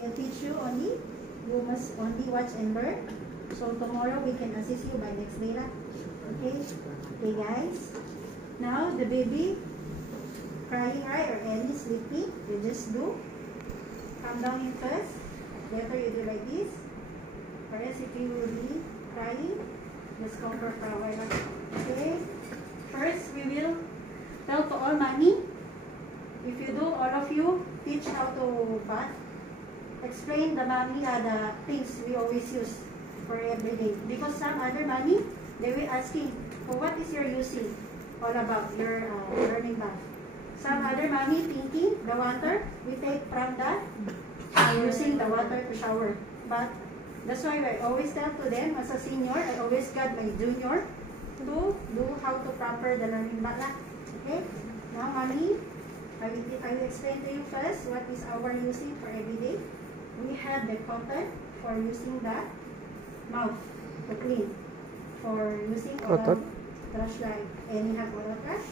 we'll teach you only. You must only watch and learn. So tomorrow we can assist you by next day. Okay? Okay guys. Now the baby crying, right? Or any sleepy, you just do. Calm down in first. Later you do like this. Whereas if you will be crying, just comfort for a while. Okay? First we will tell to all mommy. If you do, all of you teach how to bath. Explain the mommy the things we always use for every day. Because some other mommy, they will asking, oh, what is your using all about your learning bath? Some other mommy thinking the water we take from the using the water to shower. But that's why I always tell to them as a senior, I always got my junior to do how to proper the learning bath. Okay? Now mommy, I will explain to you first what is our using for every day. We have the cotton for using the mouth to clean. For using oral trash line. And you have oral trash.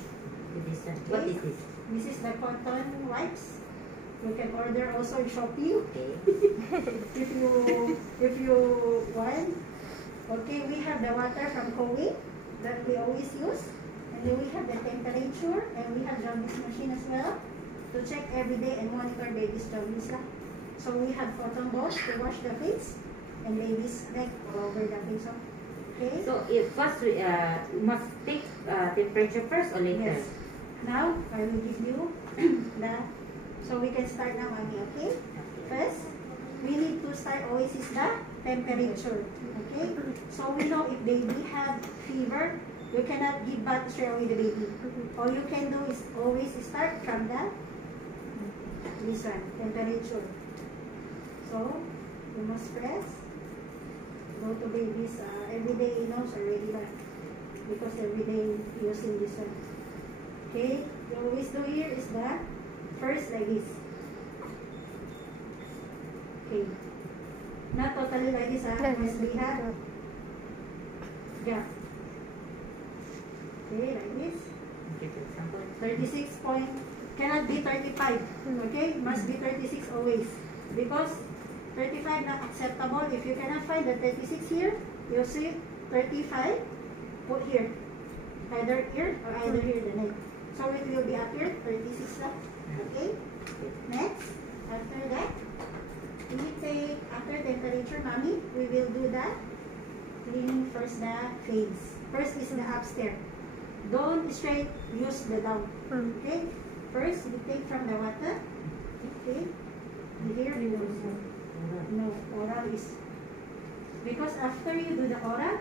Okay. What is this? This is the cotton wipes. You can order also in Shopee. Okay. if you want. Okay, we have the water from Kowi that we always use. And then we have the temperature, and we have jaundice machine as well to check every day and monitor baby's jaundice. So we have cotton balls to wash the face and baby's neck all over the face. Okay. So if first we must take temperature first or later? Yes. Now I will give you the. So we can start now, mommy. Okay. First, we need to start always is the temperature. Okay. So we know if baby have fever. You cannot give bath straight away the baby. All you can do is always start from the this one, temperature. So you must press. Go to baby's everyday nose already lah. Because everyday using this one. Okay, you always do here is the first like this. Okay. Not totally like this, must be have. Yeah. Okay, like this. 36 point, cannot be 35. Okay, must be 36 always. Because 35 not acceptable. If you cannot find the 36 here, you'll see 35, put here. Either here or either here the neck. So it will be up here, 36 left. Okay? Next, after that, we take, after temperature, mommy, we will do that. Cleaning first the face. First is the upstairs. Don't straight use the down. Okay? First, we take from the water. Okay? Here, no, oral is. Because after you do the oral,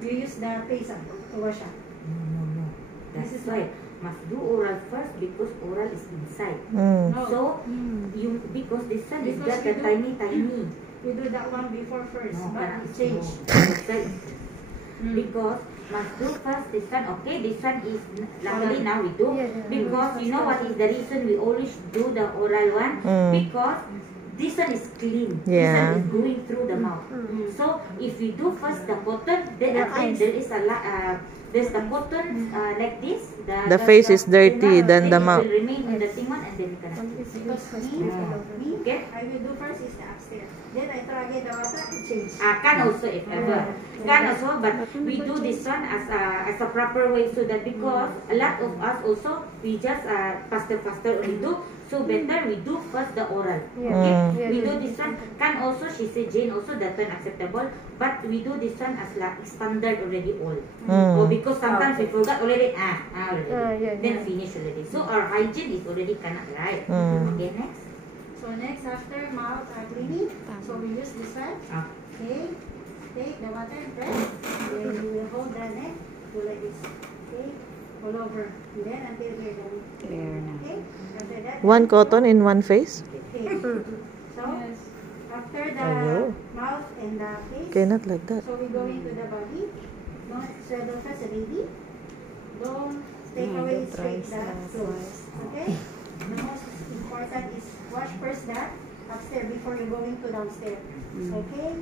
you use the face to wash up. No. This is why must do oral first because oral is inside. No. So you because this one is Because got the tiny. You do that one before first, No, but it's change. Because must do first this one. Okay, this one is luckily now we do because you know what is the reason we always do the oral one because this one is clean. This one is going through the mouth. So if we do first the cotton, then again there is a there's the cotton like this. The face is dirty, then the mouth. Will remain in the thing one, and then you can. Because me, Okay. I will do first is the upstairs. Then I try again the water and change. Can also if ever. Can also, but we do this one as a proper way so that because a lot of us also we just faster only do. So better we do first the oral. Okay, we do this one. Can also she said Jane also that one acceptable, but we do this one as like standard already all. Or because sometimes we forgot already. Already. Then finish already. So our hygiene is already cannot right. Okay, next. So next after mouth cleaning, so we use this one. Okay, take the water and press. Then you will hold the neck, go like this. Okay, all over. And then until we're done. Okay, after that. One cotton in one face? Okay. So after the mouth and the face. Okay, not like that. So we go into the body. Don't swaddle first the baby. Don't take away straight the clothes. Okay? The most important is wash first the upstairs before you go into downstairs. Okay?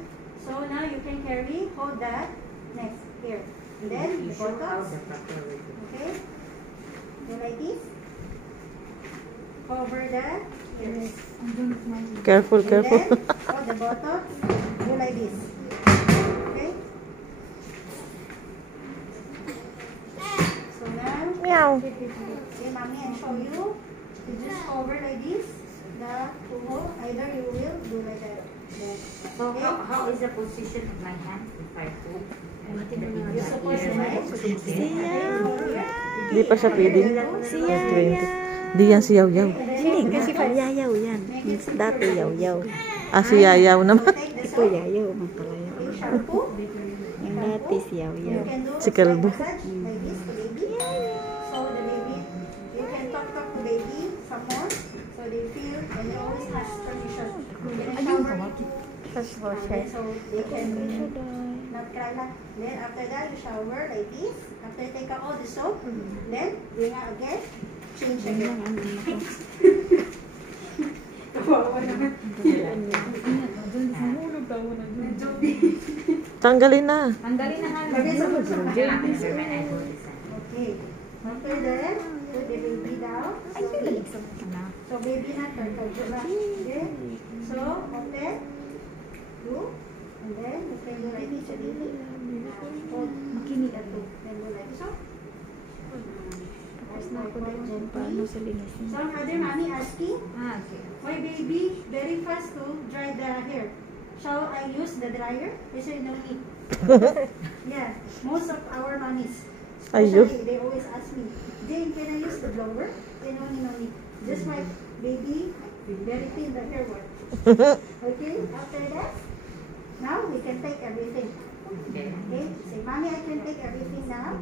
So now you can carry, hold that next here. And then the buttocks. Okay? Do like this. Cover the Here. Careful, And careful. then, for the bottom, do like this. Okay? So now, Meow. okay, mommy, and show you. You just cover like this, the hole. Either you will do like that. Then, So okay? how is the position of my hand if I put You're supposed to right? Di pa siya pwede. Siya. 20. Di yan si Yaw Yaw. Hindi, kasi yayaw yan. Dati yaw-yaw. Ah, si Yayaw naman. Take the Ito soap, yayaw, magpalaya. okay, shampoo. Yung dati si You yaw-yaw. can do Si Kalbo. massage like this to baby. So the baby, you can talk to baby some more. So they feel and you always ask permission. Then shower. Okay, so they can not cry lah. Then after that you shower like this. After take out all the soap, then bring out again. Change again. Tanggalin na. Tanggalin na nga. Lagay sa puso. Okay. Okay. After that, put the baby down. So baby na turtle lah. Okay. So open. Do. And then you can do like this. Baby. Hold. Makinig ato. Then do like so. Paano sa linis niya? Some other mommy asking, Okay. why baby very fast to dry the hair? Shall I use the dryer? They say no need. Yeah, most of our mommies, Ayun. especially, they always ask me, Jane, can I use the blower? They no need. Just like baby, very thin the hair work. Okay, after that, now we can take everything. Okay. Okay, say, mommy, I can take everything now.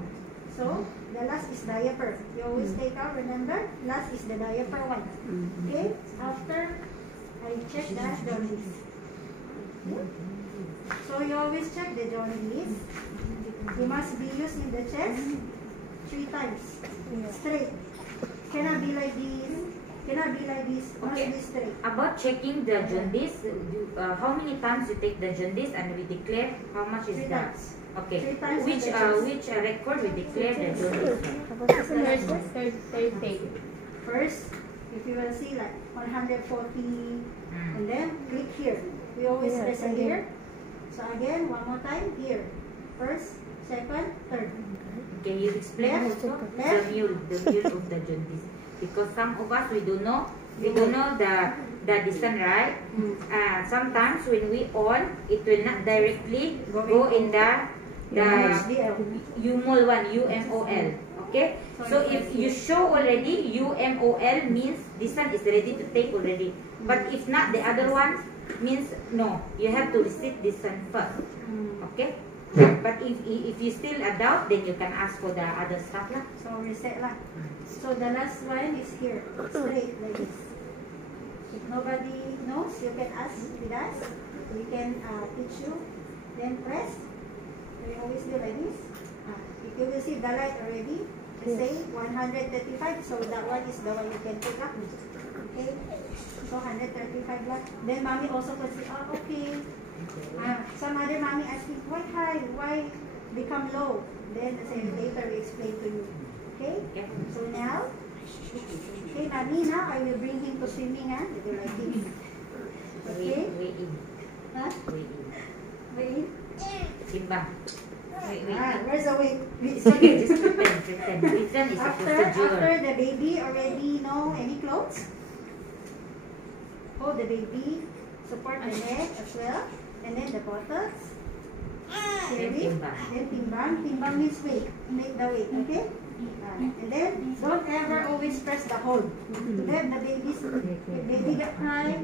So, the last is diaper. You always take out, remember? Last is the diaper one. Okay? After I check that jaundice. Okay? So, you always check the jaundice. You must be used in the chest 3 times. Straight. Cannot be like this. Cannot be like this. Must Okay. be straight. About checking the jaundice, how many times you take the jaundice and we declare how much is 3 that? times. Okay. 3 times Which in the chest. record we declare the jaundice? First, if you will see like 140, and then click here. We always press it here. So again, one more time here. First, second, third. Can you explain Left, also left. the mule of the jaundice? Because some of us we don't know the distance, right? Sometimes when we on, it will not directly go in the UMOL one, UMOL. Okay? So if you show already UMOL means this one is ready to take already. But if not, the other one means no. You have to receive this one first. Okay? But if you still a doubt, then you can ask for the other stuff lah. So reset lah. So the last one is here, straight like this. If nobody knows, you can ask with us. We can teach you. Then press. We always do like this. If you will see the light already, you say 135. So that one is the one you can pick up. Okay. So 135 lah. Then mommy also can say, oh okay. Some other mommy asking, why high? Why become low? Then say later we explain to you. Okay? Okay. So now, okay, mommy, now I will bring him to swimming. You do like this. Okay? Weigh in. Huh? Weigh in. Wait. Timbang. Wait. Where's the weight? Okay, just pretend. This one is a After procedure. the baby already know any clothes, hold the baby, support the neck as well, and then the buttocks. Carry, then timbang. Timbang means weight. Make the weight, okay? And then don't ever always press the hold. Let the baby get cry,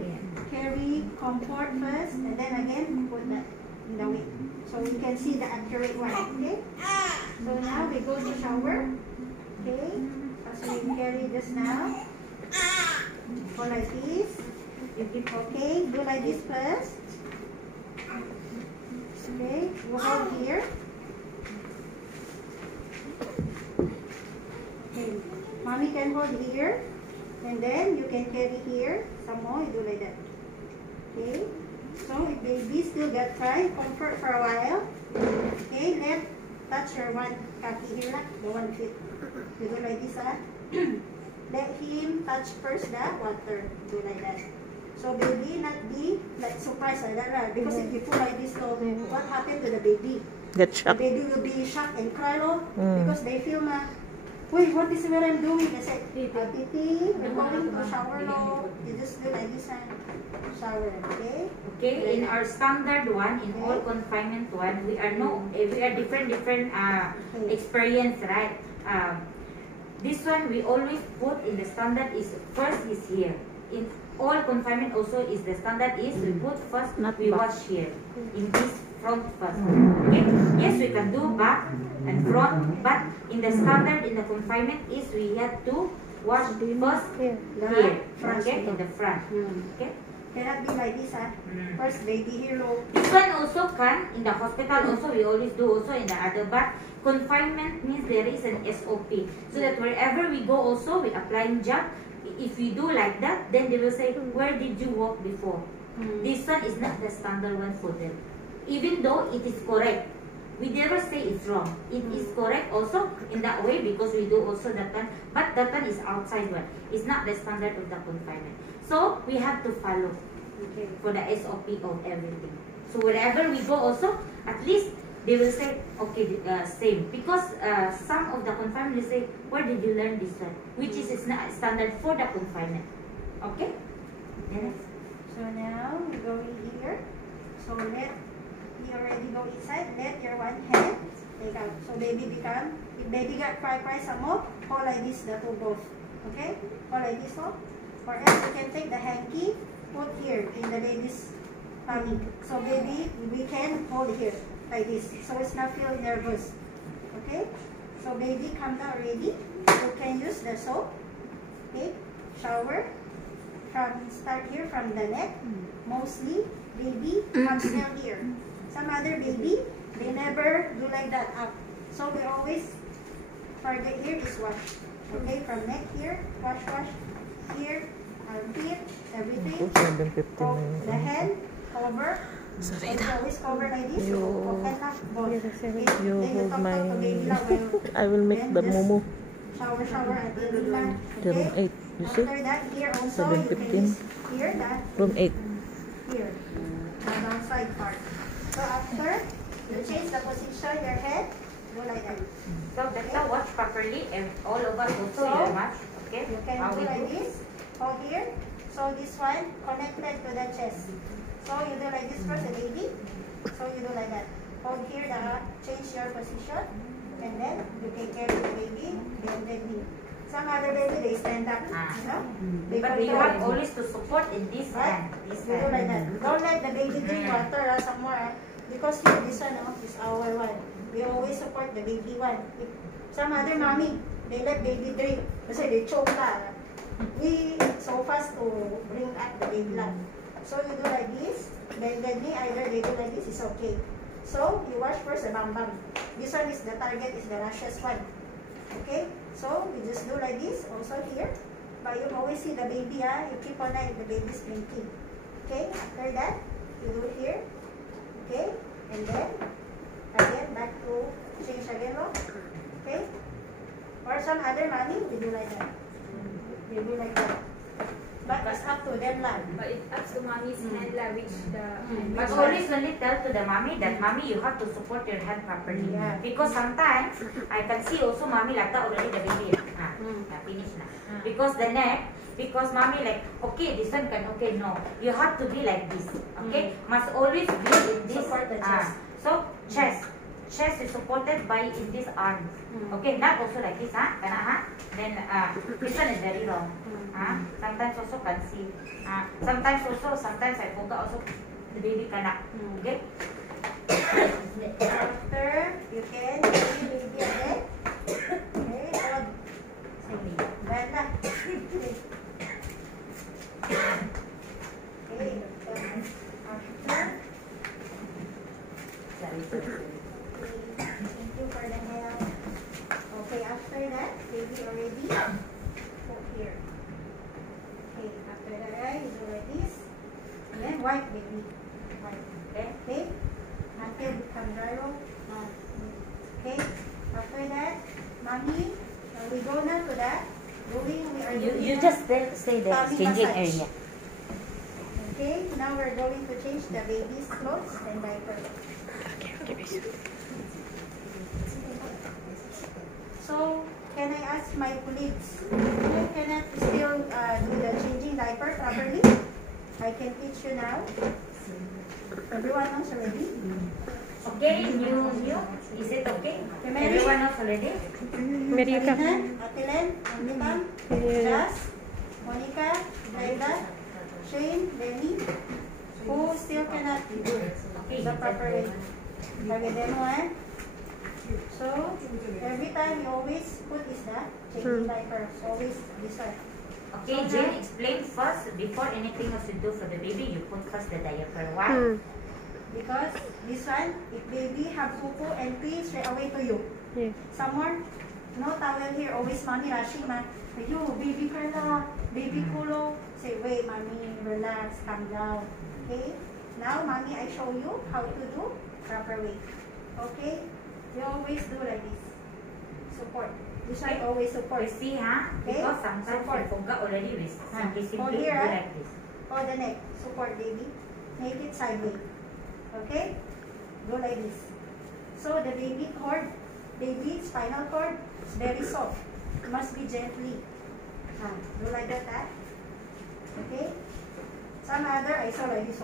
carry, comfort first, and then again put that in the weight. So we can see the accurate one, okay? So now we go to shower. Okay? As we carry this now. Go like this. Okay, do like this first. Okay, you hold here. Okay, mommy can hold here. And then you can carry here. Some more, you do like that. Okay? So if baby still get cry, comfort for a while. Okay, touch your one kaki here, the one foot. You do like this, let him touch first the water. Do like that. So baby not be like surprised like that, right? Because if you put like this, so what happened to the baby? Get The shocked. baby will be shocked and cry, Lord, Mm. because they feel wait, what is what I'm doing? They say, Titi, we're going to shower, Lord. You just do like this and shower, okay? Okay, in our standard one, in all confinement one, we are different experience, right? This one we always put in the standard is first is here. In all confinement also is the standard is we put first, Not we back. wash here in this front first. Okay, yes we can do back and front, but in the standard in the confinement is we have to wash first The here, front. okay, in the front. Hmm. Okay. Cannot be like this, ah. Mm. First baby here, Lord. This one also can in the hospital also we always do also in the other, but confinement means there is an SOP so that wherever we go also we applying job. If we do like that, then they will say, where did you work before? This one is not the standard one for them. Even though it is correct, we never say it's wrong. It is correct also in that way because we do also that one, but that one is outside one. It's not the standard of the confinement. So we have to follow Okay. for the SOP of everything. So wherever we go also, at least they will say, okay, same. Because some of the confinement will say, where did you learn this one? Which is not standard for the confinement. Okay? Next. So now we go in here. So you already go inside. Let your one hand take out. So baby if baby got cry some more, hold like this, the two both. Okay? Hold like this one. Or else you can take the hanky, put here in the baby's tummy. So baby, we can hold here like this. So it's not feel nervous. Okay? So baby come down already. You can use the soap. Okay? Shower. Start here from the neck. Mostly baby comes down here. Some other baby, they never do like that up. So we always target here is wash. Okay, from neck here, wash here, armpit, everything. 7:15 na yun. The hand, cover. So you always cover like this. You open up both. Okay, You then you hold talk my... to baby lang. I will make the momo. Shower at the lang. The room 8. You see? After that, here also, you can 7:15. use here, that, Room 8. here, the downside part. So after, you change the position, your head, go like that. So better watch properly and all of us also So, your match. Okay? You can How do we like do? this, hold here. So this one connected to the chest. So you do like this first, the baby. So you do like that. Hold here, change your position, and then you take care of the baby, then here. Some other baby, they stand up, you know? They But we control have it. always to support in this Right? hand. This You do like hand. that. Don't let the baby drink water some more. Because here, this one is our one. We always support the baby one. If some other mommy, they let baby drink. Kasi they choke lah. We so fast to bring up the baby lah. So you do like this. Then either they do like this, is okay. So you wash first the bam. This one is the target, is the rashes one. Okay? So you just do like this, also here. But you always see the baby, you keep on like the baby's drinking. Okay? After that, you do here. Okay? And then, again, back to change again, no? Okay? Or some other mommy, we do like that. They do like that. But it's up to them lah. But it's up to mommy's hand lah, which the But always only tell to the mommy that mommy you have to support your hand properly. Yeah. Because sometimes I can see also mommy lata already the baby. Finish na. Because the neck, because mommy like, okay, this one can, okay, no. You have to be like this. Okay? Must always be in this. Support the chest. So, chest. Chest is supported by in this arm. Okay, not also like this, Kana, Then, this one is very wrong. Sometimes also can see. Sometimes I forgot also the baby kana. Okay? After, you can see baby again. Okay, hold. Bad lah. Okay. After, thank you for the help. Okay, after that, baby already put here. Okay, after that, right, you do like this. And then wipe baby. Wipe. Okay? Until become dry roll. Okay? After that, mommy, we go now to that We are You doing just stay there, tummy changing massage. area. Okay, now we're going to change the baby's clothes and diaper. So, can I ask my colleagues who cannot still do the changing diaper properly? I can teach you now. Everyone knows already? Okay, you, is it okay? Okay, Mary? Everyone knows already? Merika. Sarina, Atilen, Anditam, Jas, Monica, Glenda, Shane, Lenny, who still cannot do the proper way. Sabi demo, eh? So, every time you always put is the changing diaper. Always this one. Okay, Jane, explain first, before anything else you do for the baby, you put first the diaper. Why? Because this one, if baby have poo and pee, straight away to you. Yes. Someone, no towel here, always mommy rushing, man. You, baby Carla, baby Kulo. Say, wait, mommy, relax, calm down. Okay? Now, mommy, I show you how to do proper way. Okay? You always do like this. Support. This one always support. You see, huh? Okay. Because sometimes Support. you forgot already, we simply Hold do here, like this. Hold the neck. Support, baby. Make it sideways. Okay? Go like this. So the baby cord, baby spinal cord is very soft. It must be gently. Do like that, huh? Okay? Some other, I saw like this.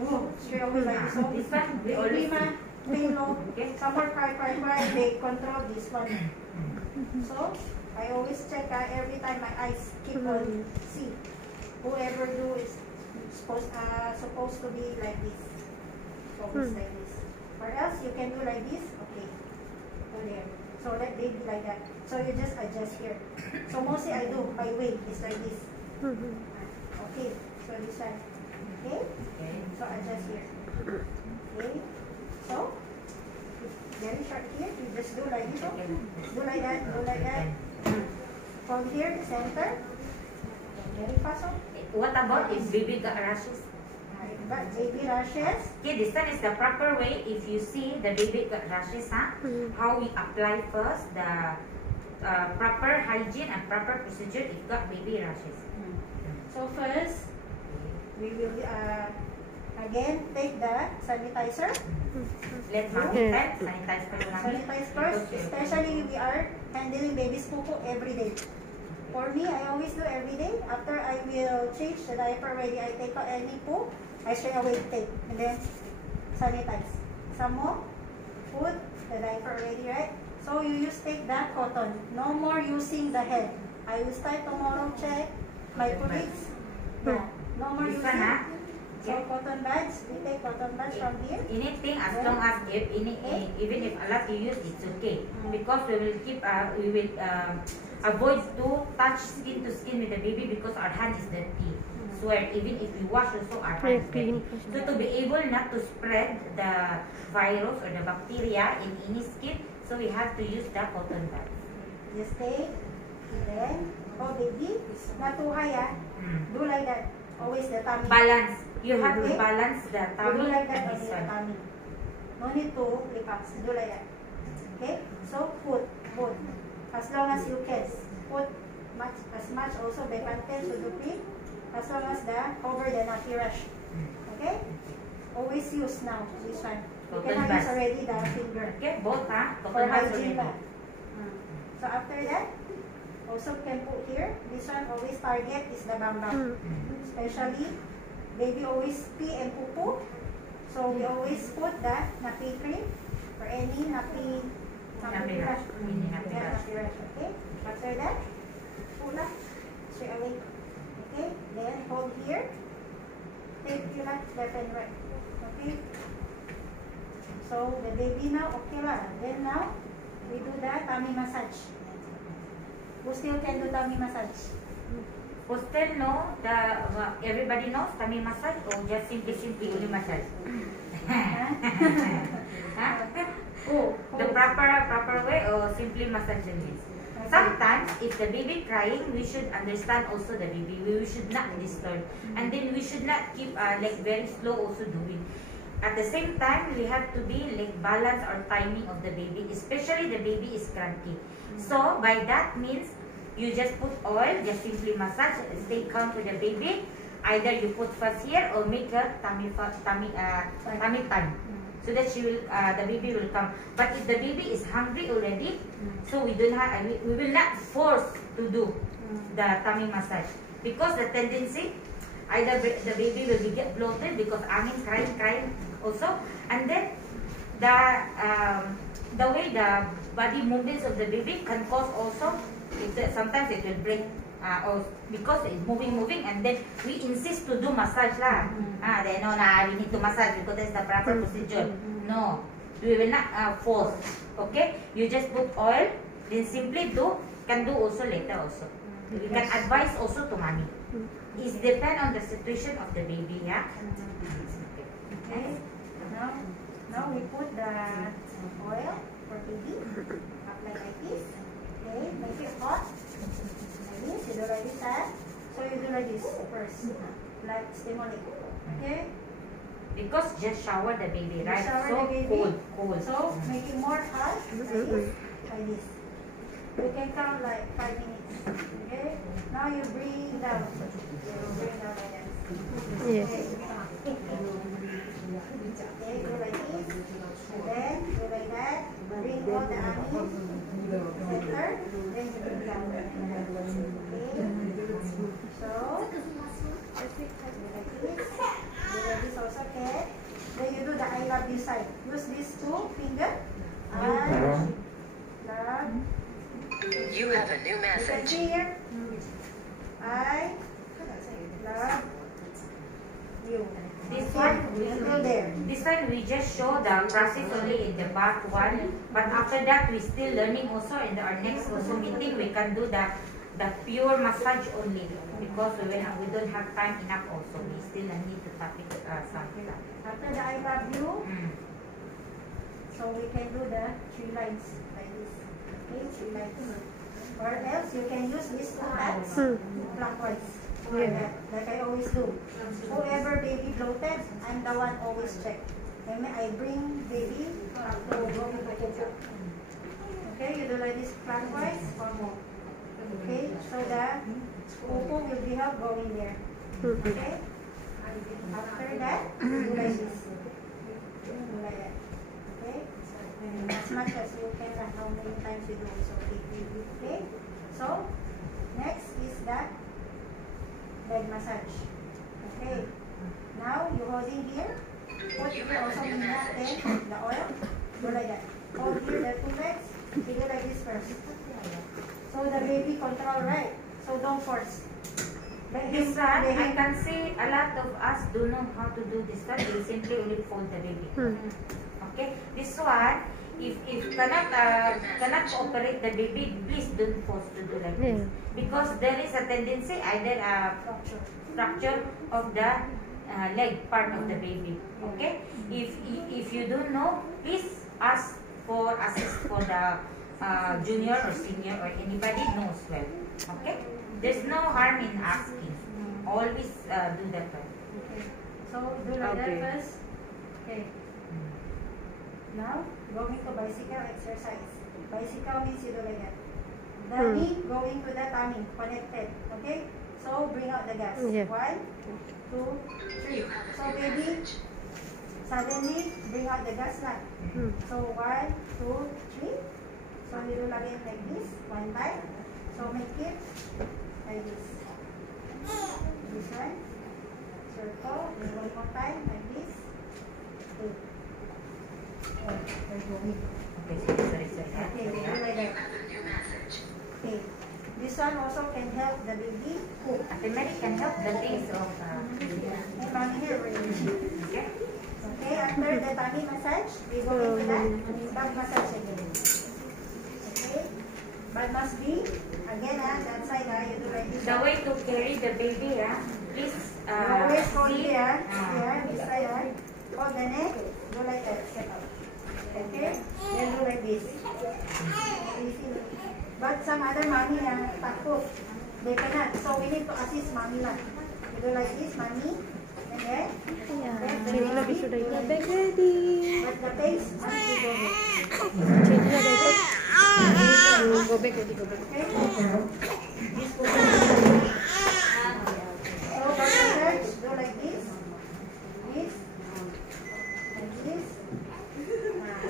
Oh, straight away like this. This one, we Baby always ma, pillow. Okay. Some more cry. They control this one. So, I always check every time my eyes keep on see. Whoever do is supposed to be like this. Always like this. Or else you can do like this. Okay. Go there. So let baby like that. So you just adjust here. So mostly I do by weight is like this. Okay. So this one. Okay. Okay. So adjust here. Okay. So very short here. You just do like this. Okay. Do like that. Do like that. From here, center. Very fast. What about if baby got rashes? But baby rashes. Okay, this one is the proper way. If you see the baby got rashes, huh? How we apply first the proper hygiene and proper procedure if got baby rashes. So first, we will again take the sanitizer. Let mommy sanitize for mommy. Sanitize first, especially we are handling baby's poo every day. For me, I always do every day. After I will change the diaper already, I take out any poo, I straight away take and then sanitize. Some more, put the diaper already, right? So you take the cotton. No more using the head. I will start tomorrow check my colleagues. Yeah. No more This using. one, huh? So cotton buds, we take cotton buds from here. Anything as long as even if a lot you use, it's okay. Because we will keep we will avoid to touch skin to skin with the baby because our hand is dirty. Swear, even if we wash also our hand is dirty. So to be able not to spread the virus or the bacteria in any skin, so we have to use the cotton bud. Just take, and then, oh baby, not too high ah. Do like that. Always the tummy. Balance. You have to Okay. balance the You tummy do like that and on this your one. tummy. No need to flip up. Do like that. Okay? So put. As long as you can. Put as much also Bepanthen, Sudupri. As long as the cover the nappy rash. Okay? Always use now this one. You Cotton cannot use buds. already the finger. Okay, both huh? For Cotton buds hygiene already. ba? So after that, also can put here. This one always target is the bambam. Especially, baby always pee and poo. So we always put the nappy cream or any nappy rash. Nappy rash. Nappy rash. Okay. After that, pull up straight away. Okay. Then hold here. Take you left and right. Okay. So the baby now okay lah. Then now we do the tummy massage. Who still can do tummy massage? Hostel no, the everybody knows tummy massage or just simply only massage. Huh? Oh, The proper way or simply massage only. Sometimes if the baby crying, we should understand also the baby. We should not disturb, and then we should not keep like very slow also doing. At the same time, we have to be like balance our timing of the baby, especially the baby is cranky. So by that means you just put oil, just simply massage, stay calm to the baby. Either you put first here or make her tummy time, so that she will, the baby will come. But if the baby is hungry already, so we don't have, we will not force to do the tummy massage, because the tendency, either the baby will be get bloated because angin crying also, and then the way the body movements of the baby can cause also, sometimes it will break, or because it's moving, and then we insist to do massage lah. They know na we need to massage because that's the proper procedure. No, we will not force. Okay, you just put oil, then simply can do also later also. We can advise also to mommy. It depend on the situation of the baby, yeah. Okay. Now we put the oil for baby. Apply like this. Okay, make it hot. Like this. You do like this, so you do like this first, like stimulate. Okay. Because just shower the baby, right? Shower So the baby. cold. So make it more hot. Like this. You can count like 5 minutes. Okay. Now you bring down. You bring down like that. Yes. Okay, go like this, and then go like that, bring all the army, center, then you bring down. Okay, so, do like this also, okay? Then you do the I love you side. Use these 2 fingers. I love. You have a new You can message. see here. I love you. This one, there. this one we just show the process only in the part 1, but after that we still learning also in our next also meeting. We can do the pure massage only, because we don't have time enough also. We still need to topic something. After the I love you, so we can do the 3 lines like this. Okay, 3 lines. Or else you can use these 2 hands clockwise. Like I always do. Whoever baby bloated, I'm the one always check. And I bring baby up to go to the. Okay, you do like this clockwise or more. Okay, so the popo will be help going there. Okay. After that, do like this. Do like that. Okay. And as much as you can, how many times you do is okay. Okay. So next is that leg massage. Okay. Now you holding here. Put here also in that then the oil. Do like that. Hold here the 2 legs. You do like this first. So the baby control, right? So don't force. This one, I can see a lot of us don't know how to do this one. They simply only fold the baby. Okay. This one, if cannot cooperate the baby, please don't force to do like this, because there is a tendency either a fracture of the leg part of the baby. Okay. If you don't know, please ask for assist for the junior or senior or anybody knows well. Okay. There's no harm in asking. Always do that one. Okay. So do like that first. Okay. Now going to bicycle exercise. Bicycle means you do like that. The knee going to the tummy, connected. Okay. So bring out the gas. 1, 2, 3. So baby, suddenly bring out the gas lah. So 1, 2, 3. So you do again like this, 1 time. So make it like this. This one. Circle. And 1 more time like this. 2. Okay, sorry. Okay, they do like that. Okay. This one also can help the baby poop. Automatic can help the things of And mommy here already. okay. Okay, after the tummy massage, we go into that back massage again. Okay, but must be again that side you do like this. The way to carry the baby, please Always hold see, here, this side, hold the neck, do like that, step out. Okay, then do like this. But some other mommy takut, they cannot. So we need to assist mommy lah. You do like this, mommy, and then the baby. Bag ready. But the face must be going. Change the diaper. Go back. Okay. This position. So for massage, do like this. This. Like this.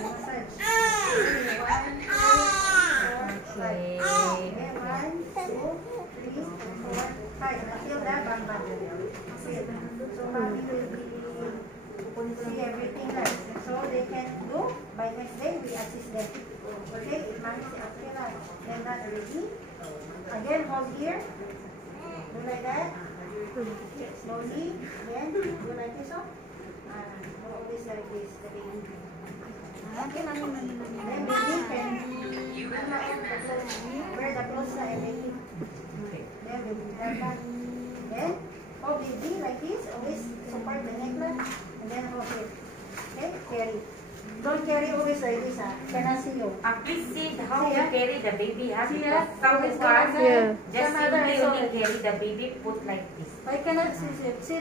Massage. 1, 2, 3, 4, 5. Okay, 1, 2, 3, 4, 5. Until that, bang bang. Feel. So mommy will be see everything right. So they can do. By next day, we assist them. Okay, if mommy say okay, then not ready. Again, hold here. Do like that. Slowly. Then do like this. Do always like this. The baby. Okay, mami, mami, mami. Then baby can wear the clothes na everything. Then baby wear that. Then hold baby like this. Always support the neckline. And then hold here. Okay, carry. Don't carry always like this. Cannot see you. Please see how See, you ah? carry the baby. See, Because ah? some Always of us like that. just Some other simply also. only carry the baby, put like this. I cannot see.